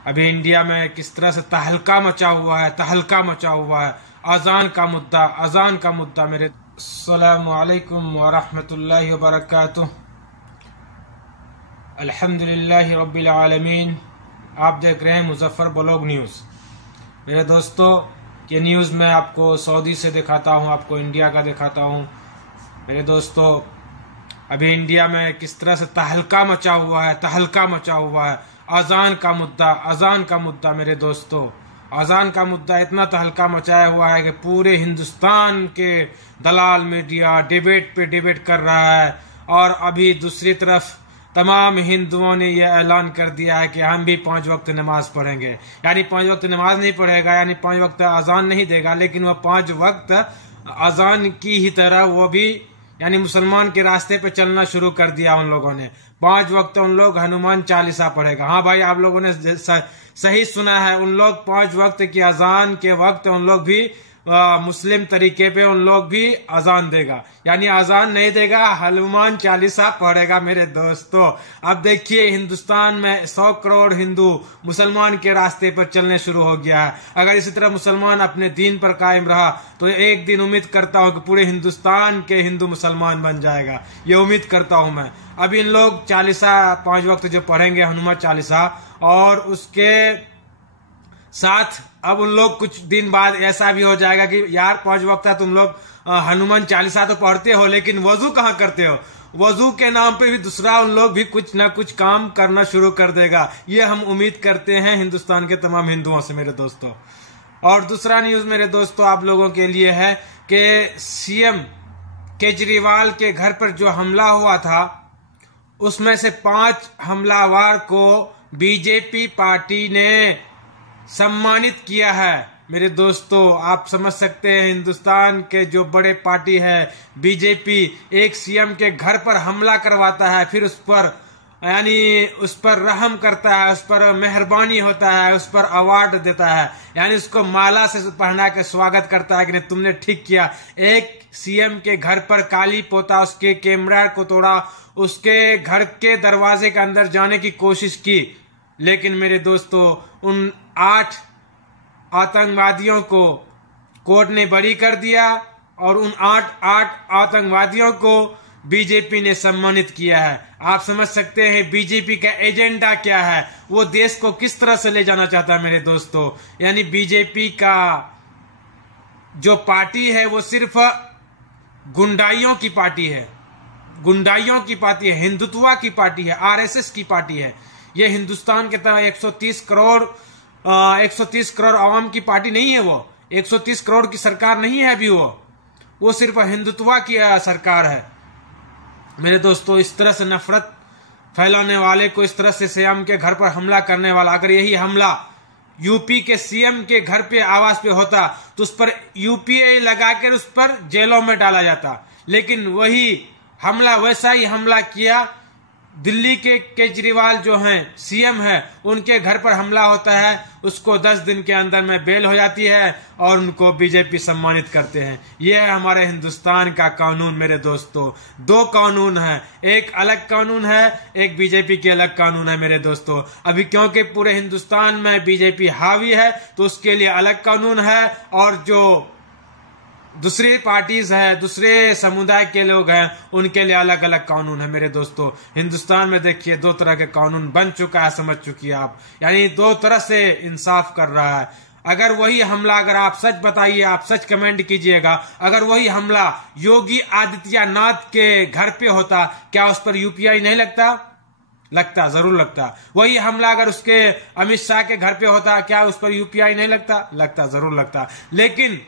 अभी इंडिया में किस तरह से तहलका मचा हुआ है अजान का मुद्दा मेरे। अस्सलामु अलैकुम व रहमतुल्लाहि व बरकातुहू। अल्हम्दुलिल्लाहि रब्बिल आलमीन। आप देख रहे हैं मुजफ्फर ब्लॉग न्यूज़। मेरे दोस्तों, ये न्यूज़ मैं आपको सऊदी से दिखाता हूँ, आपको इंडिया का दिखाता हूँ। मेरे दोस्तों, अभी इंडिया में किस तरह से तहलका मचा हुआ है अजान का मुद्दा मेरे दोस्तों। अजान का मुद्दा इतना तहलका मचाया हुआ है कि पूरे हिंदुस्तान के दलाल मीडिया डिबेट पे डिबेट कर रहा है। और अभी दूसरी तरफ तमाम हिंदुओं ने यह ऐलान कर दिया है कि हम भी 5 वक्त नमाज पढ़ेंगे। यानी 5 वक्त नमाज नहीं पढ़ेगा, यानी 5 वक्त अजान नहीं देगा, लेकिन वह 5 वक्त अजान की ही तरह वो भी यानी मुसलमान के रास्ते पे चलना शुरू कर दिया उन लोगों ने। 5 वक्त उन लोग हनुमान चालीसा पढ़ेगा। हाँ भाई, आप लोगों ने सही सुना है। उन लोग 5 वक्त की अजान के वक्त उन लोग भी मुस्लिम तरीके पे उन लोग भी अजान देगा, यानी अजान नहीं देगा, हनुमान चालीसा पढ़ेगा मेरे दोस्तों। अब देखिए, हिंदुस्तान में 100 करोड़ हिंदू मुसलमान के रास्ते पर चलने शुरू हो गया है। अगर इसी तरह मुसलमान अपने दीन पर कायम रहा तो एक दिन उम्मीद करता हूँ कि पूरे हिंदुस्तान के हिंदू मुसलमान बन जाएगा। ये उम्मीद करता हूँ मैं। अब इन लोग चालीसा 5 वक्त जो पढ़ेंगे हनुमान चालीसा, और उसके साथ अब उन लोग कुछ दिन बाद ऐसा भी हो जाएगा कि यार 5 वक्त है, तुम लोग हनुमान चालीसा तो पढ़ते हो, लेकिन वजू कहाँ करते हो? वजू के नाम पे भी दूसरा उन लोग भी कुछ ना कुछ काम करना शुरू कर देगा। ये हम उम्मीद करते हैं हिंदुस्तान के तमाम हिंदुओं से मेरे दोस्तों। और दूसरा न्यूज मेरे दोस्तों आप लोगों के लिए है कि सीएम केजरीवाल के घर पर जो हमला हुआ था, उसमें से 5 हमलावर को बीजेपी पार्टी ने सम्मानित किया है। मेरे दोस्तों, आप समझ सकते हैं, हिंदुस्तान के जो बड़े पार्टी है बीजेपी, एक सीएम के घर पर हमला करवाता है, फिर उस पर रहम करता है, उस पर मेहरबानी होता है, उस पर अवार्ड देता है, यानी उसको माला से पहना के स्वागत करता है कि नहीं तुमने ठीक किया। एक सीएम के घर पर काली पोता, उसके कैमरा को तोड़ा, उसके घर के दरवाजे के अंदर जाने की कोशिश की, लेकिन मेरे दोस्तों उन 8 आतंकवादियों को कोर्ट ने बरी कर दिया और उन 8 आतंकवादियों को बीजेपी ने सम्मानित किया है। आप समझ सकते हैं बीजेपी का एजेंडा क्या है, वो देश को किस तरह से ले जाना चाहता है मेरे दोस्तों। यानी बीजेपी का जो पार्टी है वो सिर्फ गुंडाइयों की पार्टी है, हिंदुत्व की पार्टी है, आरएसएस की पार्टी है। ये हिंदुस्तान के तरह 130 करोड़ आवाम की पार्टी नहीं है। वो 130 करोड़ की सरकार नहीं है अभी, वो सिर्फ हिंदुत्व की सरकार है मेरे दोस्तों। इस तरह से नफरत फैलाने वाले को, इस तरह से सीएम के घर पर हमला करने वाला, अगर यही हमला यूपी के सीएम के घर पे आवास पे होता तो उस पर यूपीए लगाकर उस पर जेलों में डाला जाता। लेकिन वैसा ही हमला किया दिल्ली के केजरीवाल जो हैं सीएम है, उनके घर पर हमला होता है, उसको 10 दिन के अंदर में बेल हो जाती है और उनको बीजेपी सम्मानित करते हैं। यह है हमारे हिंदुस्तान का कानून मेरे दोस्तों। 2 कानून है, एक अलग कानून है, एक बीजेपी के अलग कानून है मेरे दोस्तों। अभी क्योंकि पूरे हिंदुस्तान में बीजेपी हावी है तो उसके लिए अलग कानून है, और जो दूसरी पार्टीज है, दूसरे समुदाय के लोग हैं, उनके लिए अलग अलग कानून है मेरे दोस्तों। हिंदुस्तान में देखिए 2 तरह के कानून बन चुका है, समझ चुकी है आप, यानी 2 तरह से इंसाफ कर रहा है। अगर वही हमला, अगर आप सच बताइए, आप सच कमेंट कीजिएगा, अगर वही हमला योगी आदित्यनाथ के घर पे होता, क्या उस पर यूपीआई नहीं लगता? जरूर लगता। वही हमला अगर उसके अमित शाह के घर पे होता, क्या उस पर यूपीआई नहीं लगता? जरूर लगता। लेकिन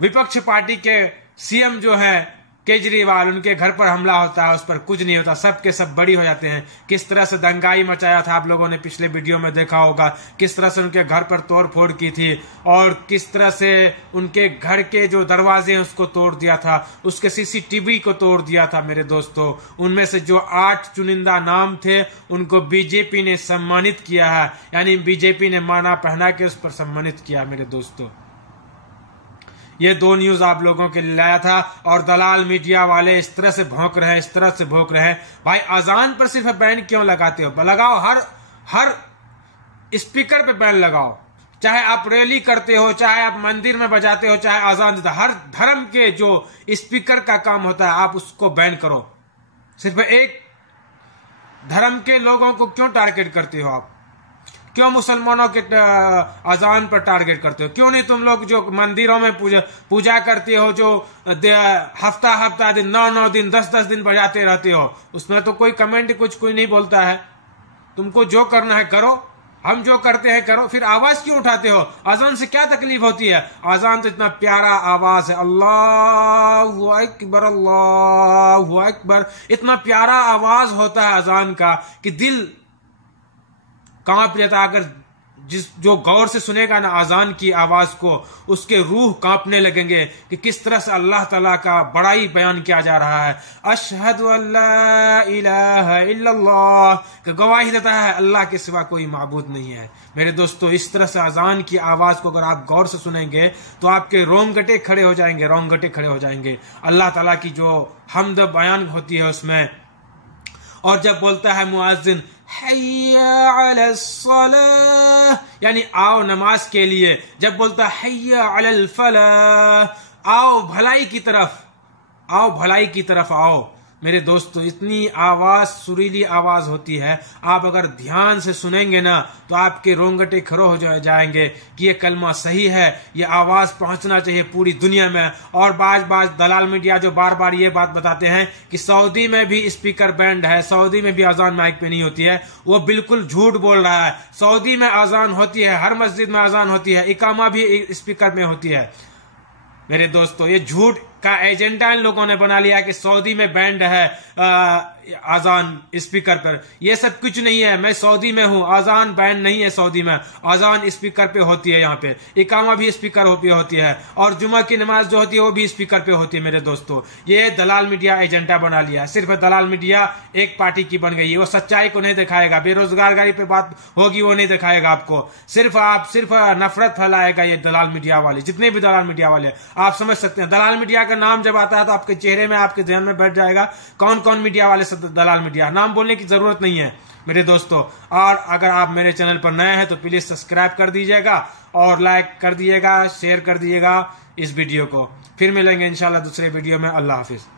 विपक्ष पार्टी के सीएम जो है केजरीवाल, उनके घर पर हमला होता है, उस पर कुछ नहीं होता, सब के सब बड़ी हो जाते हैं। किस तरह से दंगाई मचाया था आप लोगों ने पिछले वीडियो में देखा होगा, किस तरह से उनके घर पर तोड़ फोड़ की थी और किस तरह से उनके घर के जो दरवाजे हैं उसको तोड़ दिया था, उसके सीसीटीवी को तोड़ दिया था मेरे दोस्तों। उनमें से जो 8 चुनिंदा नाम थे उनको बीजेपी ने सम्मानित किया है, यानी बीजेपी ने माला पहना के उस पर सम्मानित किया मेरे दोस्तों। ये 2 न्यूज आप लोगों के लिए लाया था। और दलाल मीडिया वाले इस तरह से भौंक रहे हैं, भाई अजान पर सिर्फ बैन क्यों लगाते हो? लगाओ, हर स्पीकर पे बैन लगाओ, चाहे आप रैली करते हो, चाहे आप मंदिर में बजाते हो, चाहे आजान देते हो, हर धर्म के जो स्पीकर का काम होता है आप उसको बैन करो। सिर्फ एक धर्म के लोगों को क्यों टारगेट करते हो आप? क्यों मुसलमानों के अजान पर टारगेट करते हो? क्यों नहीं तुम लोग जो मंदिरों में पूजा करते हो, जो हफ्ता दिन 9 दिन 10 दिन बजाते रहते हो, उसमें तो कोई कमेंट कोई नहीं बोलता है। तुमको जो करना है करो, हम जो करते हैं करो, फिर आवाज क्यों उठाते हो? अजान से क्या तकलीफ होती है? अजान तो इतना प्यारा आवाज है, अल्लाहु अकबर अल्लाहु अकबर, इतना प्यारा आवाज होता है अजान का कि दिल कांप जाता है। अगर जो गौर से सुनेगा ना अजान की आवाज को, उसके रूह कांपने लगेंगे कि किस तरह से अल्लाह ताला का बड़ाई बयान किया जा रहा है। अशहदु अल्ला इलाहा इल्लल्लाह का गवाही देता है अल्लाह के सिवा कोई माबूद नहीं है। मेरे दोस्तों, इस तरह से अजान की आवाज को अगर आप गौर से सुनेंगे तो आपके रोंगटे खड़े हो जाएंगे, अल्लाह ताला की जो हमद बयान होती है उसमें। और जब बोलता है मुअज्जिन हय्या अलल सलाह, यानी आओ नमाज के लिए, जब बोलता है हय्या अलल फलाह, आओ भलाई की तरफ आओ। मेरे दोस्तों, इतनी आवाज, सुरीली आवाज होती है, आप अगर ध्यान से सुनेंगे ना तो आपके रोंगटे खड़े हो जाएंगे कि ये कलमा सही है, ये आवाज पहुंचना चाहिए पूरी दुनिया में। और बाज दलाल मीडिया जो बार बार ये बात बताते हैं कि सऊदी में भी स्पीकर बैंड है, सऊदी में भी अजान माइक पे नहीं होती है, वो बिल्कुल झूठ बोल रहा है। सऊदी में अजान होती है, हर मस्जिद में अजान होती है, इकामा भी स्पीकर में होती है। मेरे दोस्तों, ये झूठ का एजेंडा इन लोगों ने बना लिया कि सऊदी में बैंड है अजान स्पीकर पर। यह सब कुछ नहीं है। मैं सऊदी में हूं, अजान बैंड नहीं है सऊदी में, अजान स्पीकर पे होती है। यहाँ पे इकामा भी स्पीकर पे होती है, और जुमा की नमाज जो होती है वो भी स्पीकर पे होती है। मेरे दोस्तों, ये दलाल मीडिया एजेंडा बना लिया। सिर्फ दलाल मीडिया एक पार्टी की बन गई है, वो सच्चाई को नहीं दिखाएगा, बेरोजगारी पे बात होगी वो नहीं दिखाएगा आपको, सिर्फ नफरत फैलाएगा ये दलाल मीडिया वाले। जितने भी दलाल मीडिया वाले, आप समझ सकते हैं, दलाल मीडिया का नाम जब आता है तो आपके चेहरे में, आपके ध्यान में बैठ जाएगा कौन कौन मीडिया वाले दलाल मीडिया। नाम बोलने की जरूरत नहीं है मेरे दोस्तों। और अगर आप मेरे चैनल पर नए हैं तो प्लीज सब्सक्राइब कर दीजिएगा और लाइक कर दिएगा, शेयर कर दिएगा इस वीडियो को। फिर मिलेंगे इंशाल्लाह दूसरे वीडियो में। अल्लाह हाफिज।